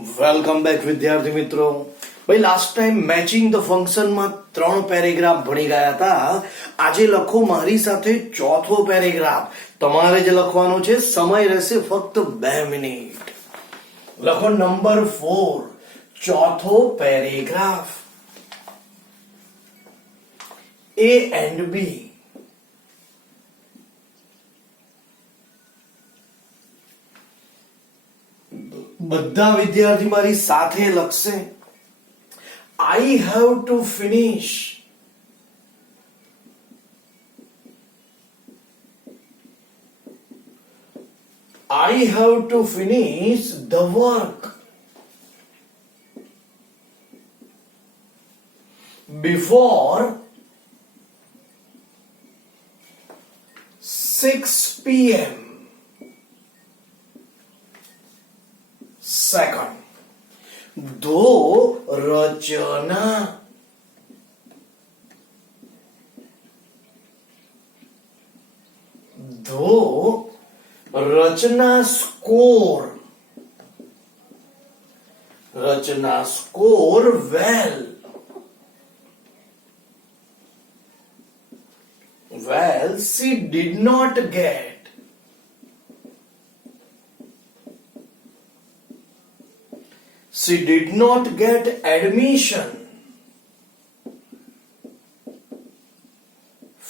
Welcome back વિદ્યાર્થી મિત્રો. ભાઈ લાસ્ટ ટાઈમ મેચિંગ ધ ફંક્શનમાં 3 પેરેગ્રાફ ભણી ગયા હતા. આજે લખો મારી સાથે ચોથો પેરેગ્રાફ. તમારે જે લખવાનું છે સમય રહેશે ફક્ત 2 મિનિટ. લખો નંબર 4, ચોથો પેરેગ્રાફ. A and B. બધા વિદ્યાર્થી મારી સાથે લખશે. I have to finish. I have to finish the work before 6 p.m. Second, दो रचना. दो Rachna score. Rachna score well. Well, she did not get. She did not get admission.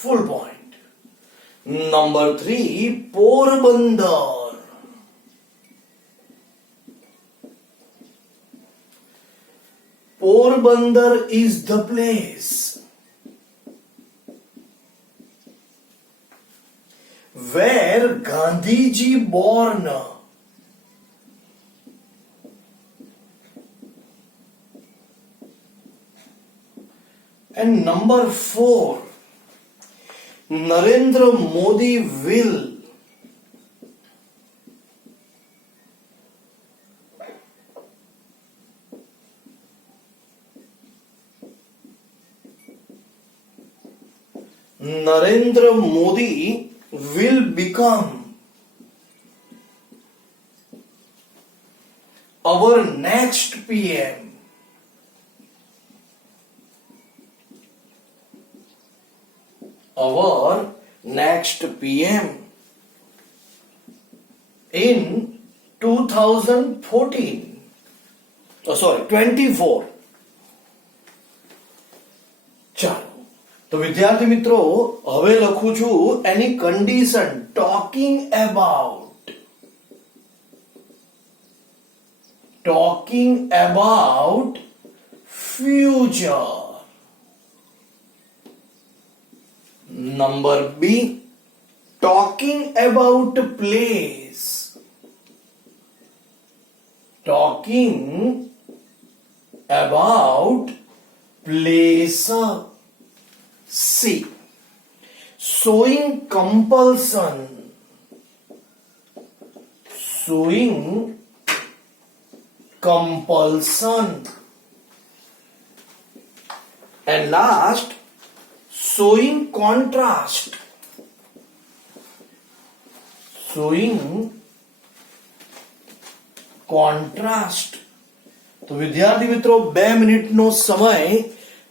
Full point. Number 3, Porbandar. Porbandar is the place where Gandhiji born. And number 4, Narendra Modi will Narendra Modi will become our next PM. Our next PM in 2014. Oh, sorry, 24. ચાલો તો વિદ્યાર્થી મિત્રો હવે લખું છું એની condition. talking about future. Number B, talking about place. Talking about place. C, showing compulsion. Showing compulsion. And last, showing contrast. Showing contrast. તો વિદ્યાર્થી મિત્રો 2 મિનિટનો સમય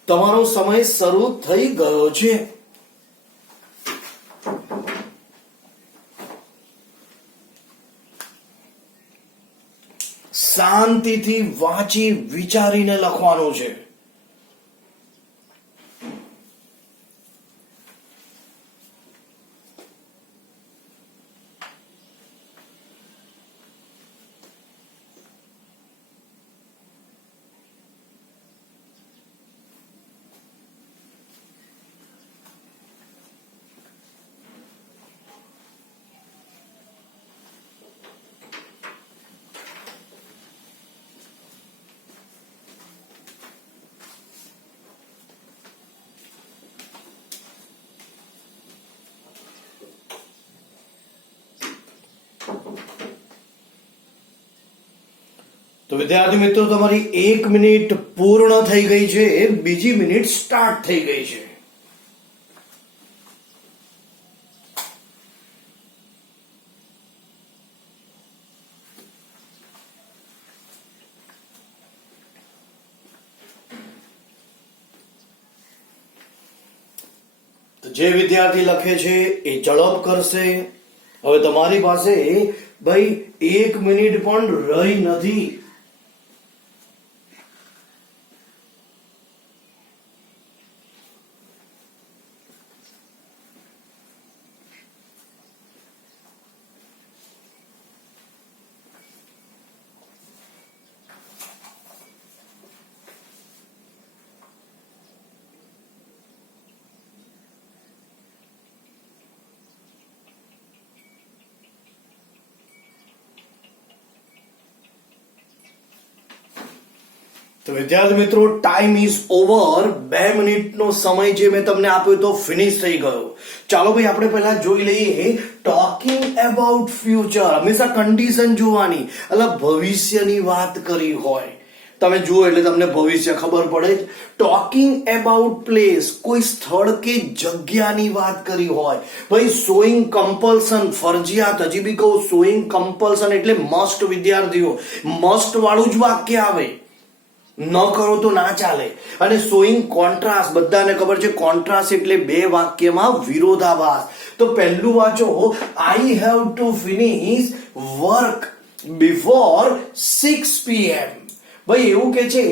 તમારો સમય શરૂ થઈ ગયો છે. શાંતિથી વાંચી વિચારીને લખવાનું છે. તો વિદ્યાર્થી મિત્રો તમારી 1 મિનિટ પૂર્ણ થઈ ગઈ છે, બીજી મિનિટ સ્ટાર્ટ થઈ ગઈ છે. જે વિદ્યાર્થી લખે છે એ ઝડપ કરશે. હવે તમારી પાસે ભાઈ 1 મિનિટ પણ રહી નથી. તો વિદ્યાર્થી મિત્રો, ટાઈમ ઇઝ ઓવર. 2 મિનિટનો સમય જે મેં તમને આપ્યો તો ફિનિશ થઈ ગયો. ચાલો ભાઈ આપણે પહેલા જોઈ લઈએ ટોકિંગ અબાઉટ ફ્યુચર. હંમેશા કન્ડિશન જોવાની, એટલે ભવિષ્યની વાત કરી હોય તમે જુઓ એટલે તમને ભવિષ્ય ખબર પડે જ. ટોકિંગ અબાઉટ પ્લેસ, કોઈ સ્થળ કે જગ્યાની વાત કરી હોય. ભાઈ શોઈંગ કમ્પલ્સન, ફરજિયાત. હજી બી કહું, શોઈંગ કમ્પલ્સન એટલે મસ્ટ. વિદ્યાર્થીઓ, મસ્ટ વાળું જ વાક્ય આવે, ન કરો તો ના ચાલે. અને શોઈંગ કોન્ટ્રાસ્ટ, બધાને ખબર છે કોન્ટ્રાસ્ટ એટલે બે વાક્યમાં વિરોધાભાસ. તો પહેલું વાંચો, I have to finish work before 6 PM. ભાઈ એવું કે છે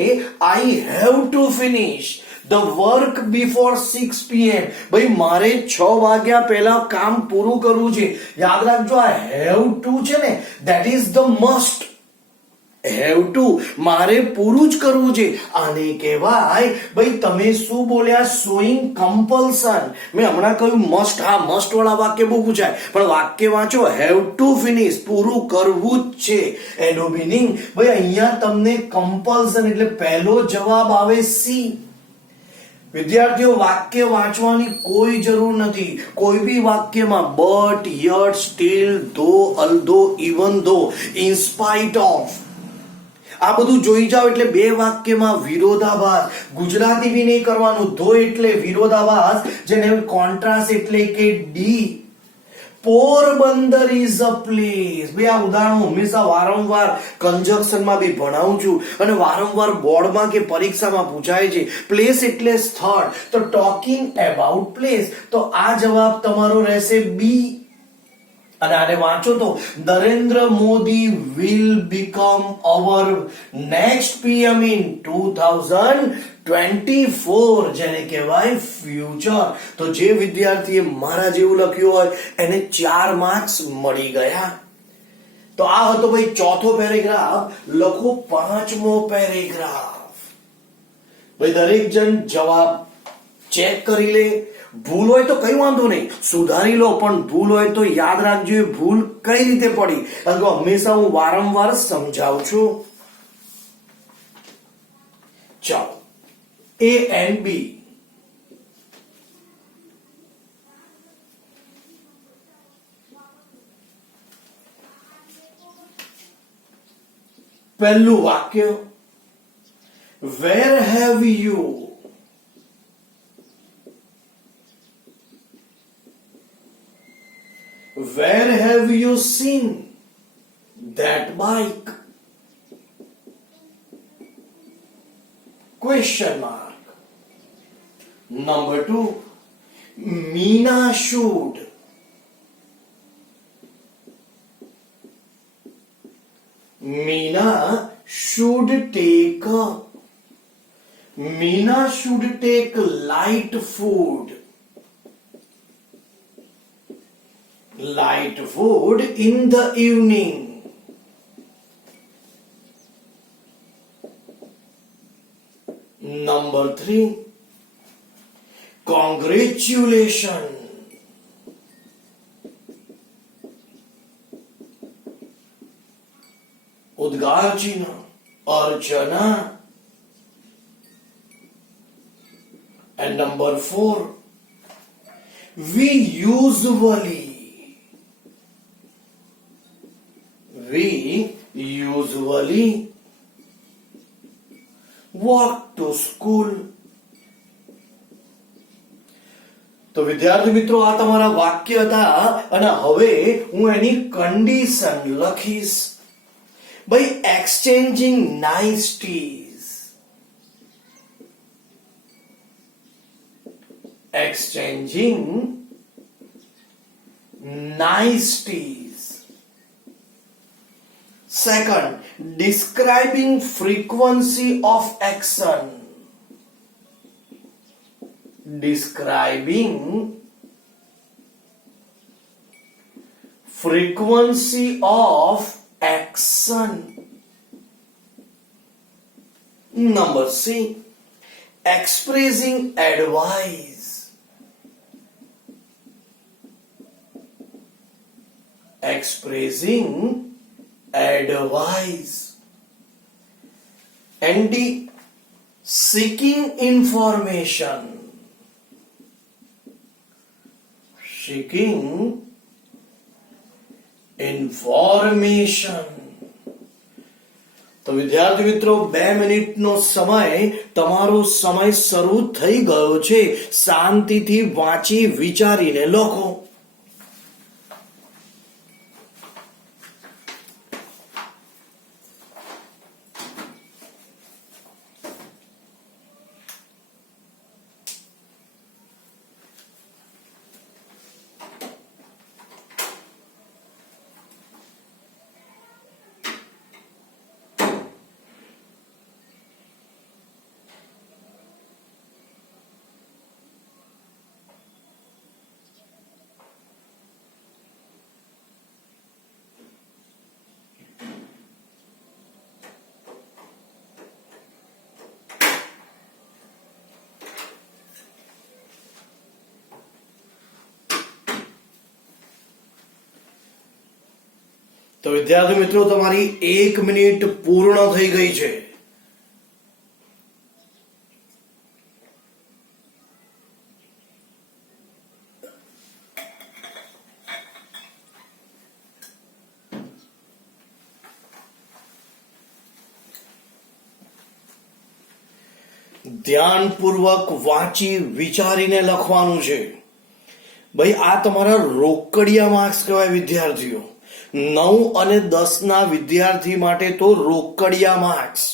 I have to finish the work before 6 PM. ભાઈ મારે 6 વાગ્યા પહેલા કામ પૂરું કરવું છે. યાદ રાખજો, આ હેવ ટુ છે ને, that is the must. Have to, મારે પૂરું જ કરવું છે. આને કહેવાય ભાઈ તમે શું બોલ્યા, શોઈંગ કમ્પલ્સન. મેં હમણાં કહ્યું મસ્ટ. હા, મસ્ટ વાળા વાક્ય બહુ પૂછાય, પણ વાક્ય વાંચો, હેવ ટુ ફિનિશ, પૂરું કરવું જ છે. એનો મિનિંગ ભાઈ અહીંયા તમને કમ્પલ્સન એટલે પહેલો જવાબ આવે સી. વિદ્યાર્થીઓ, વાક્ય વાંચવાની કોઈ જરૂર નથી. કોઈ બી વાક્યમાં but, yet, still, though, although, even though, in spite of, આ બધું જોઈ જાઓ એટલે બે વાક્યમાં વિરોધાભાસ. ગુજરાતી બી નહીં કરવાનું. ધો એટલે વિરોધાભાસ, જેને કોન્ટ્રાસ્ટ એટલે કે D. Porbandar is a place. ભાઈ આ ઉદાહરણો હંમેશા વારંવાર કંજક્શનમાં બી ભણાવું છું અને વારંવાર બોર્ડમાં કે પરીક્ષામાં પૂછાય છે. પ્લેસ એટલે સ્થળ. તો ટોકિંગ અબાઉટ પ્લેસ, તો આ જવાબ તમારો રહેશે બી. અને આને વાંચો તો, Narendra Modi will become hour next PM in 2024, જેને કહેવાય ફ્યુચર. તો જે વિદ્યાર્થીએ મારા જેવું લખ્યું હોય એને 4 માર્ક્સ મળી ગયા. તો આ હતો ભાઈ ચોથો પેરેગ્રાફ. લખો 5મો પેરેગ્રાફ. ભાઈ દરેક જણ જવાબ ચેક કરી લે. ભૂલ હોય તો કઈ વાંધો નહીં, સુધારી લો, પણ ભૂલ હોય તો યાદ રાખજો એ ભૂલ કઈ રીતે પડી. કારણ કે હંમેશા હું વારંવાર સમજાવું છું. ચાલો, A and B. પહેલું વાક્ય, where have you Where have you seen that bike? Question mark. Number 2, Meena should. Meena should take light food. Light food in the evening. Number 3, congratulations. उद्गार चिन्ह, अर्चना. And number 4, we usually walk to school. તો વિદ્યાર્થી મિત્રો, આ તમારા વાક્ય હતા અને હવે હું એની કન્ડિશન લખીશ. ભાઈ exchanging નાઇસટીઝ. exchanging niceties. Second, describing frequency of action. Describing frequency of action. Number C, expressing advice. Expressing advice. And D, seeking information. Seeking information. તો વિદ્યાર્થી મિત્રો 2 મિનિટનો સમય તમારો સમય શરૂ થઈ ગયો છે. શાંતિથી વાંચી વિચારીને લખો. તો વિદ્યાર્થી મિત્રો તમારી 1 મિનિટ પૂર્ણ થઈ ગઈ છે. ધ્યાનપૂર્વક વાંચી વિચારીને લખવાનું છે. ભાઈ આ તમારા રોકડિયા માર્ક્સ કહેવાય વિદ્યાર્થીઓ. 9 અને 10 ના વિદ્યાર્થી માટે તો રોકડિયા માર્ક્સ.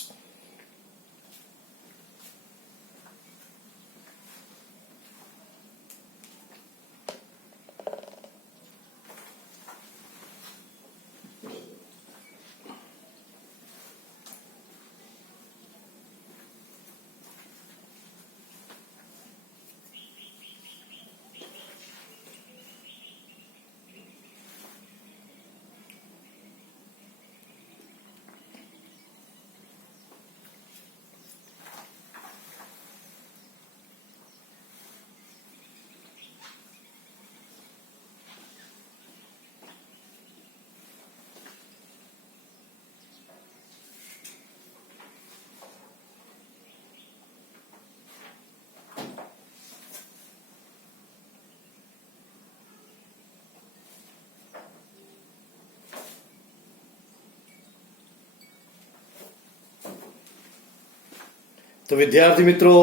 તો વિદ્યાર્થી મિત્રો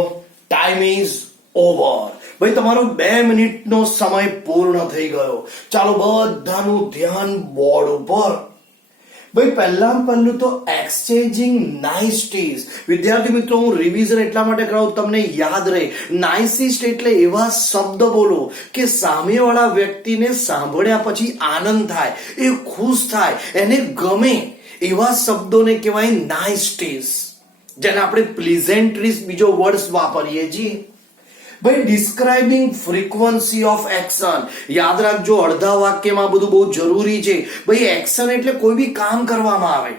ટાઈમ ઇઝ ઓવર. ભાઈ તમારો 2 મિનિટનો સમય પૂર્ણ થઈ ગયો. ચાલો બધાનું ધ્યાન બોર્ડ ઉપર. ભાઈ પહેલું તો એક્સચેન્જિંગ નાઇસીટીઝ. વિદ્યાર્થી મિત્રો હું રિવિઝન એટલા માટે કરાવું તમને યાદ રહે. નાઇસીસ્ટ એટલે એવા શબ્દ બોલો કે સામેવાળા વ્યક્તિને સાંભળ્યા પછી આનંદ થાય, એ ખુશ થાય, એને ગમે એવા શબ્દોને કહેવાય નાઇસીટીઝ. જેને આપણે પ્લીઝેન્ટ્રીઝ બીજો વર્ડ વાપરીએ છીએ. ભાઈ ડિસ્ક્રાઇબિંગ ફ્રીક્વન્સી ઓફ એક્શન. યાદ રાખજો અડધા વાક્યમાં બધું બહુ જરૂરી છે. ભાઈ એક્શન એટલે કોઈ બી કામ કરવામાં આવે.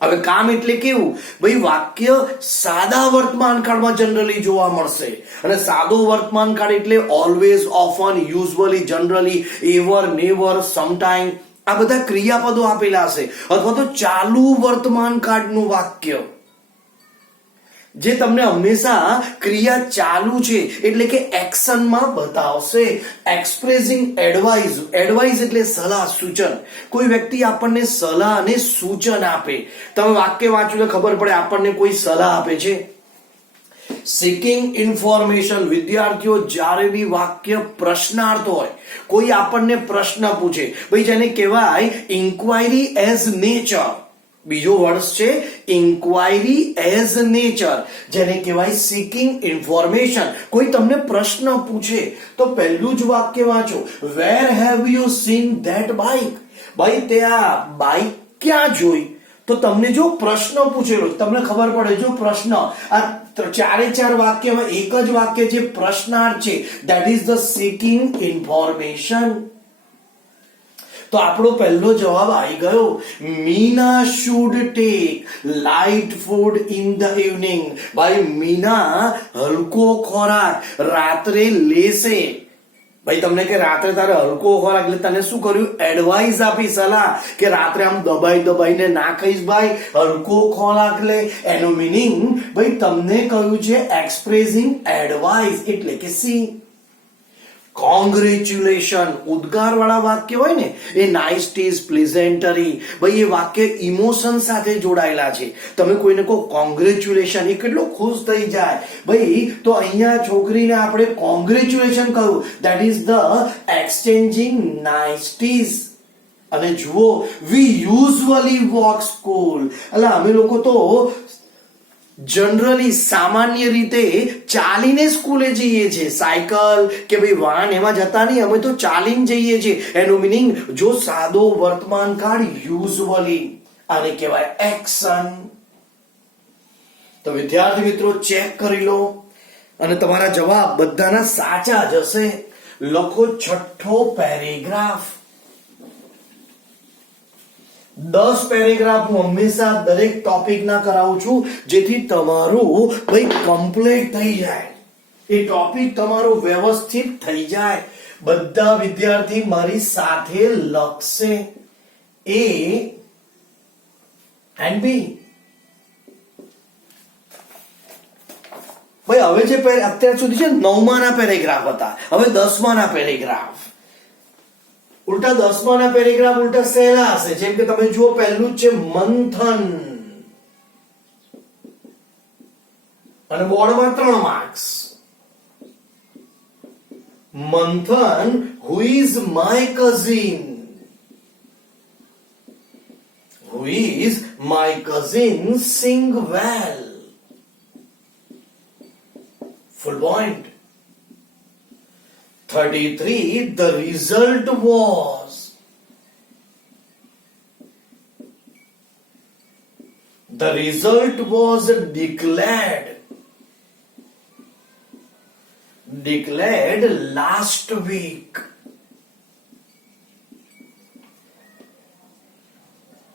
હવે કામ એટલે કેવું? ભાઈ વાક્ય સાદા વર્તમાન કાળમાં જનરલી જોવા મળશે. અને સાદો વર્તમાન કાળ એટલે always, often, usually, generally, ever, never, sometime. આ બધા ક્રિયાપદો આપેલા હશે. અથવા તો ચાલુ વર્તમાન કાળનું વાક્ય જે તમને હંમેશા ક્રિયા ચાલુ છે એટલે કે એક્શનમાં બતાવશે. Expressing advice. એડવાઇસ એટલે સલાહ, સૂચન. કોઈ વ્યક્તિ આપણને સલાહ અને સૂચન આપે. તમે વાક્ય વાંચો તો ખબર પડે આપણને કોઈ સલાહ આપે છે. Seeking information. વિદ્યાર્થીઓ જ્યારે બી વાક્ય પ્રશ્નાર્થ હોય, કોઈ આપણને પ્રશ્ન પૂછે, ભાઈ જેને કહેવાય ઇન્ક્વાયરી એઝ નેચર. બીજો વર્ડ છે ઇન્ક્વાયરી એઝ નેચર, જેને કહેવાય સીકિંગ ઇન્ફોર્મેશન. કોઈ તમને પ્રશ્ન પૂછે તો પહેલું જ વાક્ય વાંચો, where have you seen that bike. ભાઈ તે આ બાઇક ક્યાં જોઈ? તો તમને જો પ્રશ્ન પૂછેલો તમને ખબર પડે, જો પ્રશ્ન આ ચારે ચાર વાક્યમાં એક જ વાક્ય જે પ્રશ્નાર્થ છે, that is the seeking information. તો આપણો પહેલો જવાબ આવી ગયો. Meena should take light food in the evening. ભાઈ મીના હલકો ખોરાક રાત્રે લેશે. ભાઈ તમને કે રાત્રે તારે હલકો ખોરાક, એટલે તને શું કર્યું? એડવાઇસ આપી, સલાહ કે રાત્રે આમ દબાઈને ના ખાઈશ ભાઈ, હલકો ખોરાક લે. એનો મીનિંગ ભાઈ તમને કહ્યું છે એક્સપ્રેસિંગ એડવાઇસ, એટલે કે સી. કોંગ્રેચ્યુલેશન ઉદ્ગાર વાળા વાક્ય હોય ને, એ નાઇસ ટીઝ પ્લેઝેન્ટરી, ભાઈ એ વાક્ય ઇમોશન સાથે જોડાયેલા છે. તમે કોઈને કહો કોંગ્રેચ્યુલેશન, એ કેટલો ખુશ થઈ જાય ભાઈ. તો અહીંયા છોકરીને આપણે કોંગ્રેચ્યુલેશન કહ્યું, ધેટ ઇઝ ધ એક્સચેન્જિંગ નાઇસટીઝ. અને જુઓ, વી યુઝ્યુઅલી વોક સ્કૂલ, એટલે અમે લોકો તો જનરલી સામાન્ય રીતે ચાલીને સ્કૂલે જઈએ છીએ. સાયકલ કે ભાઈ વાહન એમાં જતા નહીં, અમે તો ચાલીને જઈએ છીએ. એનું મીનિંગ જો સાદો વર્તમાન કાળ યુઝ્યુઅલી, આને કહેવાય એક્શન. તો વિદ્યાર્થી મિત્રો ચેક કરી લો અને તમારા જવાબ બધાના સાચા જ હશે. લખો છઠ્ઠો પેરેગ્રાફ. 10 પેરેગ્રાફ હું હંમેશા દરેક ટોપિક ના કરાવું છું, જેથી તમારું ભાઈ કમ્પ્લીટ થઈ જાય, એ ટોપિક તમારો વ્યવસ્થિત થઈ જાય. બધા વિદ્યાર્થી મારી સાથે લખશે A and B. ભાઈ હવે જે અત્યાર સુધી છે 9માના પેરેગ્રાફ હતા, હવે 10માના પેરેગ્રાફ. ઉલટા 10માના પેરેગ્રાફ ઉલટા સહેલા હશે. જેમ કે તમે જુઓ, પહેલું જ છે મંથન, અને બોર્ડમાં 3 માર્ક્સ. મંથન, who is my cousin? Who is my cousin sing well? Full point. 33, the result was. The result was declared last week.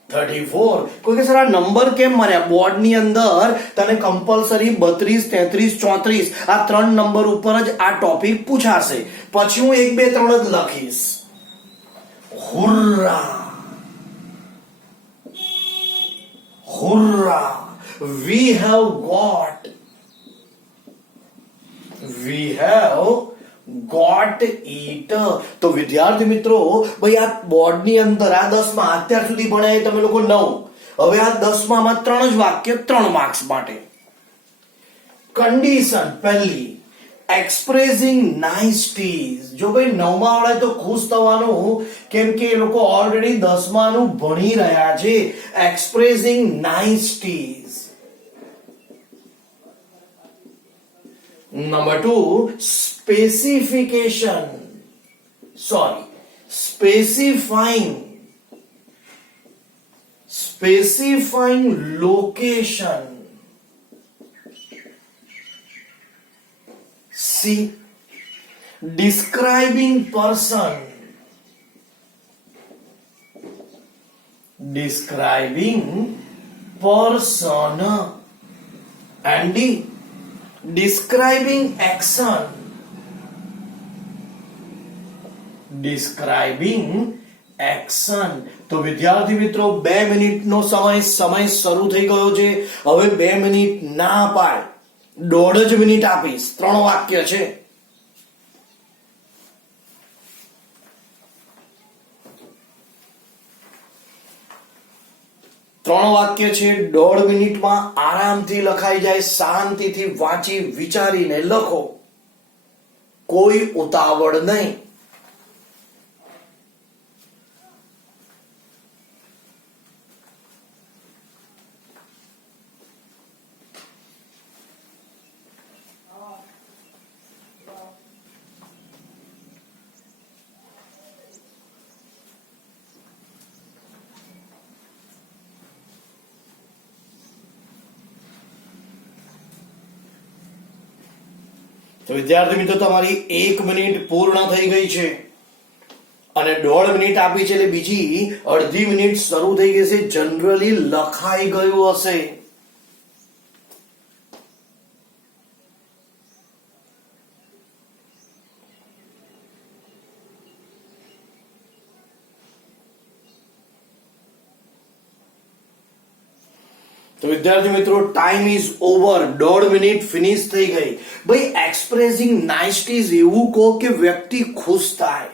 34, કોઈ કે સર આ નંબર કેમ માર્યા? બોર્ડ ની અંદર તને કમ્પલસરી 32, 33, 34 આ 3 નંબર ઉપર જ આ ટોપિક પૂછાશે. પછી હું 1, 2, 3 જ લખીશ. હુર્રા, હુર્રા, we have got it. તો વિદ્યાર્થી મિત્રો, ભાઈ આ બોર્ડ ની અંદર આ 10માં અત્યાર સુધી ભણ્યા તમે લોકો 9, હવે આ 10માં 3 જ વાક્ય 3 માર્ક્સ માટે. કન્ડિશન પહેલી, એક્સપ્રેસિંગ નાઇસટીઝ. જો ભાઈ 9મા વાળા તો ખુશ થવાનું, કેમ કે એ લોકો ઓલરેડી 10માનું ભણી રહ્યા છે. Expressing નાઇસટીઝ. Number 2, specifying location. C, describing person. And D, describing action. તો વિદ્યાર્થી મિત્રો 2 મિનિટનો સમય શરૂ થઈ ગયો છે. હવે 2 મિનિટ ના અપાય, 1.5 મિનિટ આપીશ. 3 વાક્ય છે. ત્રણ વાક્ય છે, 1.5 મિનિટમાં આરામથી લખાઈ જાય. શાંતિથી વાંચી વિચારીને લખો, કોઈ ઉતાવળ નહીં. તો વિદ્યાર્થી મિત્રો તમારી 1 મિનિટ પૂર્ણ થઈ ગઈ છે અને 1.5 મિનિટ આપી છે એટલે બીજી અડધી મિનિટ શરૂ થઈ ગઈ છે. જનરલી લખાઈ ગયું હશે. તો વિદ્યાર્થી મિત્રો time is over. 1.5 minute finish થઈ ગઈ. ભાઈ એક્સપ્રેસિંગ નાઇસટીઝ એવું કહો કે વ્યક્તિ ખુશ થાય.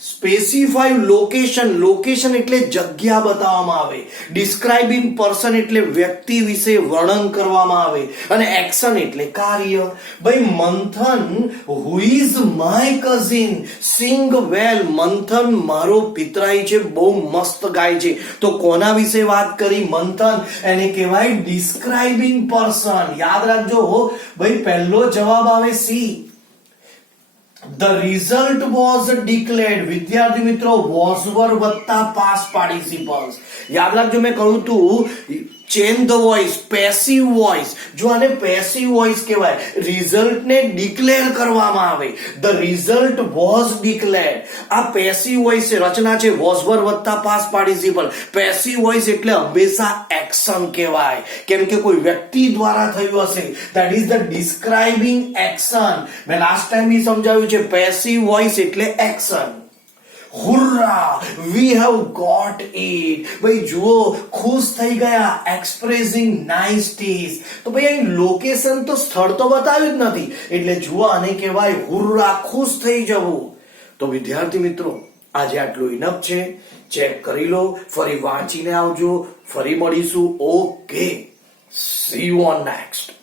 Specify location. લોકેશન એટલે જગ્યા બતાવવામાં આવે. ડિસ્ક્રાઇબિંગ પર્સન એટલે વ્યક્તિ વિશે વર્ણન કરવામાં આવે. અને એક્શન એટલે કાર્ય. ભાઈ મંથન હુ ઇઝ માય કઝિન સિંગ વેલ. મંથન મારો પિતરાઈ છે, બહુ મસ્ત ગાય છે. તો કોના વિશે વાત કરી? મંથન. એને કહેવાય ડિસ્ક્રાઇબિંગ પર્સન. યાદ રાખજો ભાઈ, પહેલો જવાબ આવે C. The result was declared. વિદ્યાર્થી મિત્રો was were વત્તા past participles. યાદ રાખજો મેં કહ્યું તું change the voice, passive voice. જો આને passive voice કહેવાય. result ને declare કરવામાં આવે. The result was declared. આ passive voice છે, રચના છે was were વત્તા past participle. passive voice એટલે હંમેશા એક્શન કહેવાય, કેમ કે કોઈ વ્યક્તિ દ્વારા થયું હશે. that is the describing action. મેં લાસ્ટ ટાઈમ બી સમજાવ્યું છે, passive voice એટલે action. Hurrah, we have got it. ભાઈ જુઓ, ખુશ થઈ ગયા. Expressing niceties. તો ભાઈ અહીં લોકેશન તો સ્થળ તો બતાવ્યું જ નથી, એટલે જુઓ આને કહેવાય હુર્રા, ખુશ થઈ જવું. તો વિદ્યાર્થી મિત્રો આજે આટલું ઇનફ છે. ચેક કરી લો, ફરી વાંચીને આવજો. ફરી મળીશું. Okay, C you on next.